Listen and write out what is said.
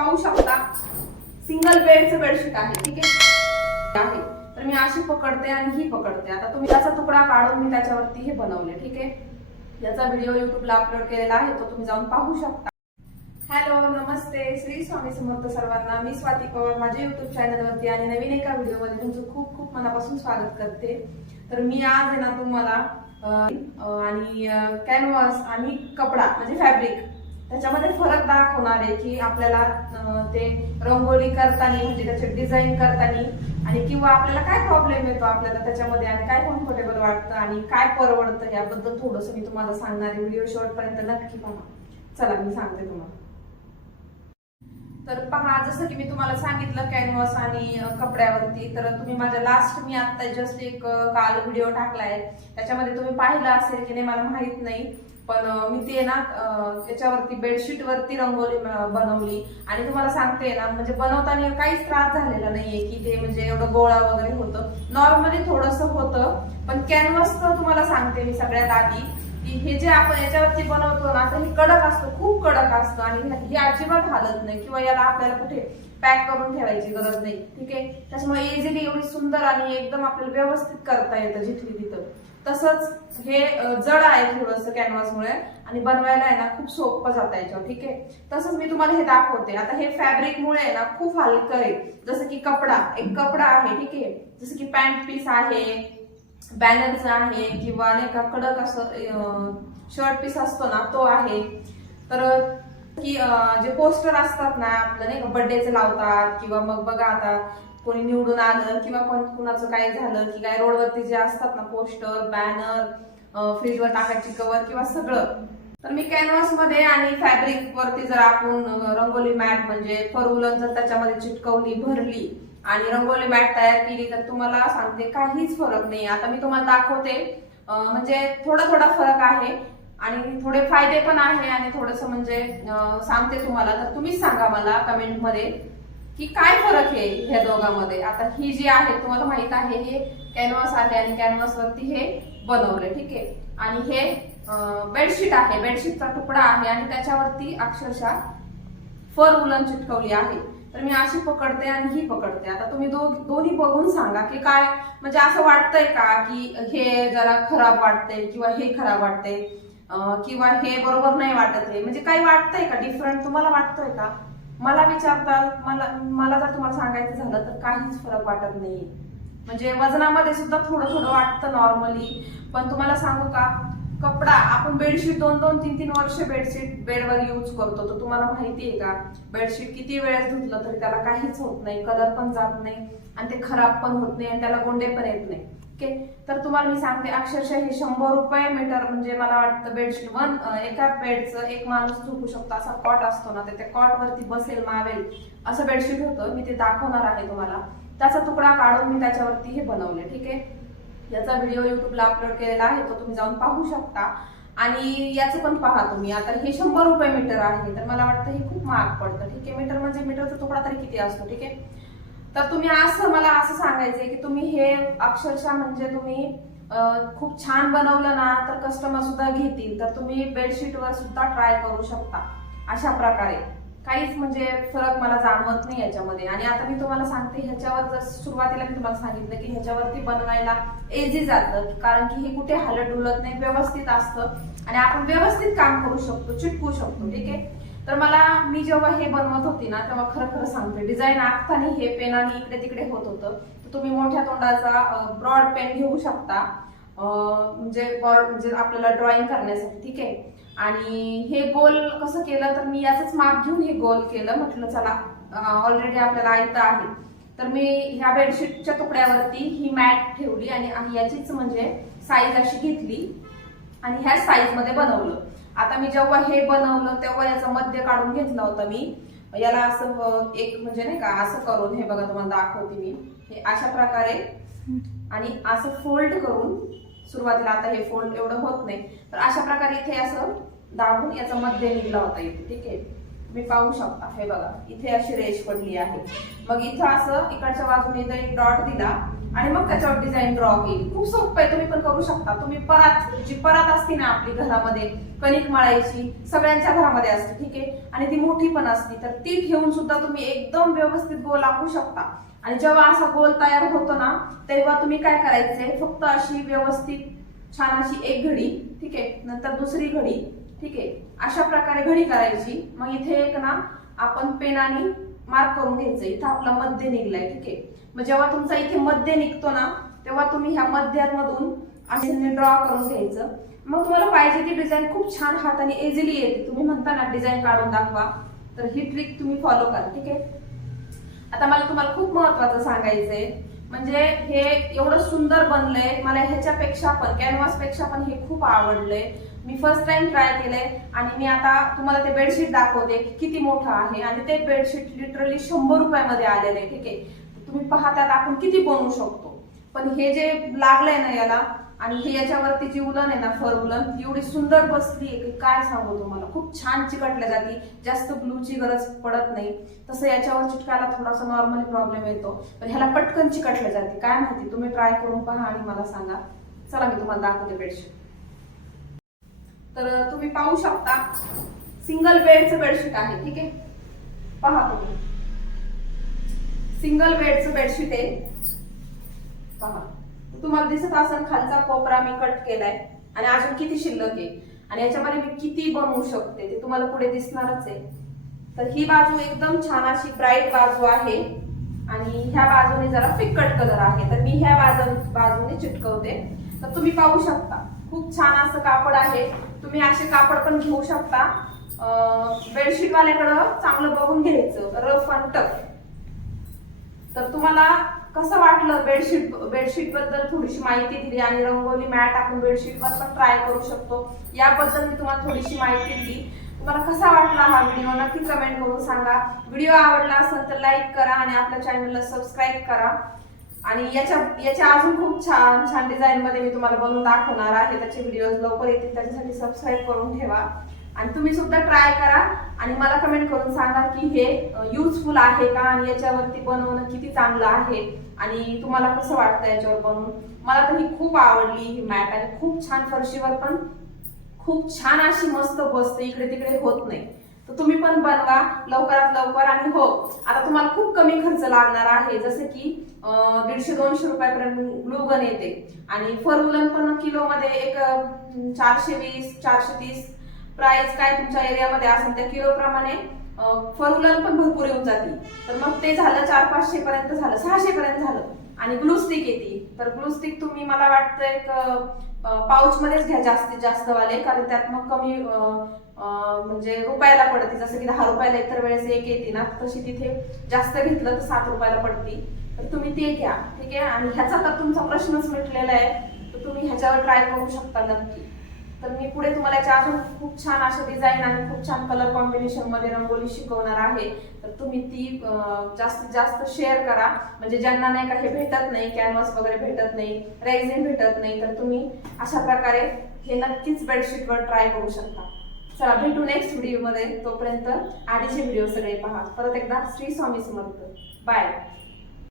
पाहू शकता single बेडचं bedsheet आहे, ठीक आहे. तर मी अशी पकडते आणि ही पकडते. आता तुम्ही त्याचा तुकडा काढून मी त्याच्यावरती हे बनवले, ठीक आहे. याचा व्हिडिओ युट्यूबला अपलोड केलेला आहे, तो तुम्ही जाऊन पाहू शकता. हॅलो, नमस्ते, श्री स्वामी समर्थ सर्वांना. मी स्वाती पवार माझ्या युट्यूब चॅनलवरती आणि नवीन एका व्हिडिओमध्ये तुमचं खूप खूप मनापासून स्वागत करते. तर मी आज आहे ना तुम्हाला आणि कॅनव्हास आणि कपडा म्हणजे फॅब्रिक त्याच्यामध्ये फरक दाखवणार आहे की आपल्याला ते रंगोली करताना म्हणजे त्याचे डिझाईन करताना आणि किंवा आपल्याला काय प्रॉब्लेम येतो आपल्याला त्याच्यामध्ये आणि काय कम्फर्टेबल वाटतं आणि काय परवडतं याबद्दल थोडंसं मी तुम्हाला सांगणार आहे. व्हिडिओ शेवटपर्यंत नक्की पहा. चला मी सांगते तुम्हाला. तर पहा, जसं की मी तुम्हाला सांगितलं कॅनव्हास आणि कपड्यावरती, तर तुम्ही माझ्या लास्ट मी आता जस्ट एक काल व्हिडिओ टाकलाय त्याच्यामध्ये तुम्ही पाहिलं असेल की नाही मला माहित नाही, पण मी ते ना त्याच्यावरती बेडशीट वरती रंगोली बनवली आणि तुम्हाला सांगते ना म्हणजे बनवताना काहीच त्रास झालेला नाहीये की ते म्हणजे एवढं गोळा वगैरे होतं. नॉर्मली थोडंसं होतं, पण कॅनव्हासचं तुम्हाला सांगते मी सगळ्यात आधी की हे जे आपण याच्यावरती बनवतो ना तर हे कडक असतं, खूप कडक असतं आणि हे अजिबात हालत नाही किंवा याला आपल्याला कुठे पॅक करून ठेवायची गरज नाही, ठीक आहे. त्याच्यामुळे इझिली एवढी सुंदर आणि एकदम आपल्याला व्यवस्थित करता येतं जिथली तिथं. तसंच हे जड आहे थोडंसं कॅनव्हासमुळे आणि बनवायला आहे ना खूप सोपं जातं याच्यावर, ठीक आहे. तसंच मी तुम्हाला हे दाखवते. आता हे फॅब्रिकमुळे आहे ना खूप हलकं आहे. जसं की कपडा, एक कपडा आहे, ठीक आहे. जसं की पॅन्ट पीस आहे, बॅनर्स आहे किंवा नाही का कडक असं शर्ट पीस असतो ना तो आहे. तर की जे पोस्टर असतात ना आपलं नाही का बर्थडेचे लावतात किंवा मग बघा आता कोणी निवडून आलं किंवा कुणाचं काय झालं की काय रोडवरती जे असतात ना पोस्टर, बॅनर, फ्रीजवर टाकायची कवर किंवा सगळं. तर मी कॅनव्हास मध्ये आणि फॅब्रिक वरती जर आपण रंगोली मॅट म्हणजे फरउलन जर त्याच्यामध्ये चिटकवली, भरली आणि रंगोली मॅट तयार केली तर तुम्हाला सांगते काहीच फरक नाही. आता मी तुम्हाला दाखवते म्हणजे थोडा थोडा फरक आहे आणि थोडे फायदे पण आहे आणि थोडस म्हणजे सांगते तुम्हाला. तर तुम्हीच सांगा मला कमेंट मध्ये की काय फरक आहे ह्या दोघांमध्ये. आता ही जी आहे तुम्हाला माहित आहे हे कॅनव्हास आहे आणि कॅनव्हास वरती हे बनवलंय, ठीक आहे. आणि हे बेडशीट आहे, बेडशीटचा तुकडा आहे आणि त्याच्यावरती अक्षरशः फर उलन चिटकवली आहे. तर मी अशी पकडते आणि ही पकडते. आता तुम्ही दोन्ही बघून सांगा की काय म्हणजे असं वाटतंय का की हे जरा खराब वाटतंय किंवा हे खराब वाटतंय किंवा हे बरोबर नाही वाटत आहे, म्हणजे काही वाटतंय का डिफरंट तुम्हाला वाटतोय का मला विचारतात. मला जर तुम्हाला सांगायचं झालं तर काहीच फरक वाटत नाही. म्हणजे वजनामध्ये सुद्धा थोडं थोडं वाटतं नॉर्मली. पण तुम्हाला सांगू का कपडा आपण बेडशीट 2-2, 3-3 वर्ष बेडशीट बेडवर यूज करतो. तर तुम्हाला माहिती आहे का बेडशीट किती वेळेस धुतलं तरी त्याला काहीच होत नाही, कलर पण जात नाही आणि ते खराब पण होत नाही आणि त्याला गोंडे पण येत नाही, ओके. तर तुम्हाला मी सांगते अक्षरशः हे 100 रुपये मीटर म्हणजे मला वाटतं बेडशीट एका बेडचं एक माणूस झोपू शकतो असा कॉट असतो ना, त्या कॉट वरती बसेल मावेल असं बेडशीट होतं. मी ते दाखवणार आहे तुम्हाला. त्याचा तुकडा काढून मी त्याच्यावरती हे बनवले, ठीक आहे. याचा व्हिडिओ युट्यूबला अपलोड केलेला आहे, तो तुम्ही जाऊन पाहू शकता. आणि याचं पण पहा तुम्ही. आता हे 100 रुपये मीटर आहे तर मला वाटतं हे खूप महाग पडतं, ठीक आहे. मीटर म्हणजे मीटरचा तुकडा तरी किती असतो, ठीक आहे. तर तुम्ही मला असं सांगायचंय की तुम्ही हे अक्षरशः म्हणजे तुम्ही खूप छान बनवलं ना तर कस्टमर सुद्धा घेतील. तर तुम्ही बेडशीटवर सुद्धा ट्राय करू शकता अशा प्रकारे. काहीच म्हणजे फरक मला जाणवत नाही याच्यामध्ये. आणि आता मी तुम्हाला सांगते ह्याच्यावर जर सुरुवातीला मी तुम्हाला सांगितलं की ह्याच्यावरती बनवायला इझी जातं कारण की हे कुठे हालत डुलत नाही, व्यवस्थित असतं आणि आपण व्यवस्थित काम करू शकतो, चिटकू शकतो, ठीक आहे. तर मी जेव्हा हे बनवत होती ना तेव्हा खरं सांगते डिझाईन आखताना हे पेनाने इकडे तिकडे होत होतं. तर तुम्ही मोठ्या तोंडाचा ब्रॉड पेन घेऊ शकता म्हणजे आपल्याला ड्रॉइंग करण्यासाठी, ठीक आहे. आणि हे गोल कसं केलं तर मी याचंच माप घेऊन हे गोल केलं. म्हटलं चला ऑलरेडी आपल्याला आयतं आहे. तर मी ह्या बेडशीटच्या तुकड्यावरती ही मॅट ठेवली आणि याचीच म्हणजे साईज अशी घेतली आणि ह्या साईज मध्ये बनवलं. आता मी जेव्हा हे बनवलं तेव्हा याचं मध्य काढून घेतलं होतं मी. याला असं एक म्हणजे नाही का असं करून हे बघा तुम्हाला दाखवते मी. हे अशा प्रकारे आणि असं फोल्ड करून सुरुवातीला आता हे फोल्ड एवढं होत नाही तर अशा प्रकारे इथे असं दाबून याचा मध्य निघला होता इथे, ठीक आहे. तुम्ही पाहू शकता हे बघा इथे अशी रेष पडली आहे. मग इथं असं इकडच्या बाजूने इथं एक डॉट दिला आणि मग त्याच्यावर डिझाईन ड्रॉ केली. खूप सोपं आहे, तुम्ही पण करू शकता. तुम्ही परात, जी परात असते ना आपली घरामध्ये कणिक मळायची, सगळ्यांच्या घरामध्ये असते, ठीक आहे, आणि ती मोठी पण असते, तर ती ठेवून सुद्धा तुम्ही एकदम व्यवस्थित गोल आखू शकता. आणि जेव्हा असा गोल तयार होतो ना, तेव्हा तुम्ही काय करायचंय, फक्त अशी व्यवस्थित छान अशी एक घडी, ठीक आहे, नंतर दुसरी घडी, ठीक आहे, अशा प्रकारे घडी करायची. मग इथे एक ना आपण पेनाने मार्क करून घ्यायचं, इथं आपला मध्य निघलाय, ठीक आहे. मग जेव्हा तुमचा इथे मध्य निघतो ना, तेव्हा तुम्ही ह्या मध्यामधून असे ड्रॉ करून घ्यायचं. मग तुम्हाला पाहिजे ती डिझाईन खूप छान हाताने इझिली येते. तुम्ही म्हणता ना डिझाईन काढून दाखवा, तर ही ट्रिक तुम्ही फॉलो करा, ठीक आहे. आता मला तुम्हाला खूप महत्वाचं सांगायचंय, म्हणजे हे एवढं सुंदर बनलंय, मला ह्याच्यापेक्षा पण कॅनव्हास पेक्षा पण हे खूप आवडलंय. मी फर्स्ट टाइम ट्राय केलंय आणि मी आता तुम्हाला ते बेडशीट दाखवते की किती मोठं आहे. आणि ते बेडशीट लिटरली 100 रुपयामध्ये आलेलं आहे, ठीक आहे. तुम्ही पहा त्यात आपण किती बनवू शकतो. पण हे जे लागलंय ना याला, आणि हे याच्यावरती जी उलन आहे ना, फर उलन, एवढी सुंदर बसली की काय सांगू तुम्हाला. खूप छान चिकटल्या जाती, जास्त ग्लूची गरज पडत नाही. तसं याच्यावर चिटकायला थोडासा नॉर्मली प्रॉब्लेम येतो, पण ह्याला पटकन चिकटल्या जाते. काय माहिती, तुम्ही ट्राय करून पहा आणि मला सांगा. चला मी तुम्हाला दाखवते बेडशीट. तर तुम्ही पाहू शकता सिंगल बेडचं बेडशीट आहे, ठीक आहे. पहा तुम्ही, सिंगल बेडचं बेडशीट आहे, पहा. तुम्हाला दिसत असेल खालचा कोपरा मी कट केलाय आणि अजून किती शिल्लक आहे, आणि याच्यामध्ये मी किती बनवू शकते ते तुम्हाला पुढे दिसणारच आहे. तर ही बाजू एकदम छान अशी ब्राईट बाजू आहे आणि ह्या बाजूने जरा फिकट कलर आहे, तर मी ह्या बाजूने चिटकवते. तर तुम्ही पाहू शकता खूप छान असं कापड आहे. तुम्ही असे कापड पण घेऊ शकता. बेडशीट वाल्याकडं चांगलं बघून घ्यायचं, रफ आणि टफ. तर तुम्हाला कसं वाटलं बेडशीट बद्दल थोडीशी माहिती दिली, आणि रंगोली मॅट आपण बेडशीटवर पण ट्राय करू शकतो याबद्दल मी तुम्हाला थोडीशी माहिती दिली. तुम्हाला कसा वाटला हा व्हिडिओ नक्की कमेंट करून सांगा. व्हिडिओ आवडला असेल तर लाईक करा आणि आपल्या चॅनलला सबस्क्राईब करा. आणि याच्या अजून खूप छान छान डिझाईन मध्ये मी तुम्हाला बनवून दाखवणार आहे. त्याचे व्हिडिओ लवकर येतील, त्याच्यासाठी सबस्क्राईब करून ठेवा. आणि तुम्ही सुद्धा ट्राय करा आणि मला कमेंट करून सांगा की हे युजफुल आहे का, आणि याच्यावरती बनवणं किती चांगलं आहे, आणि तुम्हाला कसं वाटतं याच्यावर बनवून. मला तर ही खूप आवडली ही मॅट, आणि खूप छान फरशीवर पण खूप छान अशी मस्त बसते, इकडे तिकडे होत नाही. तर तुम्ही पण बनवा लवकरात लवकर. आणि हो, आता तुम्हाला खूप कमी खर्च लागणार आहे, जसे की 150-200 रुपयापर्यंत ग्लू गन येते, आणि फर उलन पण किलो मध्ये एक 420-430 प्राइस काय तुमच्या एरियामध्ये असेल त्या किलो प्रमाणे फर उलन पण भरपूर येऊन जाते. तर मग ते झालं 400-500 पर्यंत झालं, 600 पर्यंत झालं. आणि ग्लू स्टिक येते, तर ग्लू स्टिक तुम्ही मला वाटतं एक पाऊच मध्येच घ्या जास्तीत जास्त वाले, कारण त्यात मग कमी म्हणजे रुपयाला पडते. जसं की 10 रुपयाला इतर वेळेस एक येते ना, तशी तिथे जास्त घेतलं तर 7 रुपयाला पडते. तर तुम्ही ते घ्या, ठीक आहे. आणि ह्याचा तर तुमचा प्रश्नच मिटलेला आहे, तर तुम्ही ह्याच्यावर ट्राय करू शकता नक्की. तर मी पुढे तुम्हाला याच्या अजून खूप छान अशा डिझाईन आणि खूप छान कलर कॉम्बिनेशन मध्ये रंगोली शिकवणार आहे. तर तुम्ही ती जास्तीत जास्त शेअर करा, म्हणजे ज्यांना नाही का हे भेटत नाही, कॅनव्हास वगैरे भेटत नाही, रेझिन भेटत नाही, तर तुम्ही अशा प्रकारे हे नक्कीच बेडशीटवर ट्राय करू शकता. चला भेटू नेक्स्ट व्हिडिओ मध्ये. तोपर्यंत आधीचे व्हिडिओ सगळे पहा. परत एकदा श्री स्वामी समर्थ. बाय.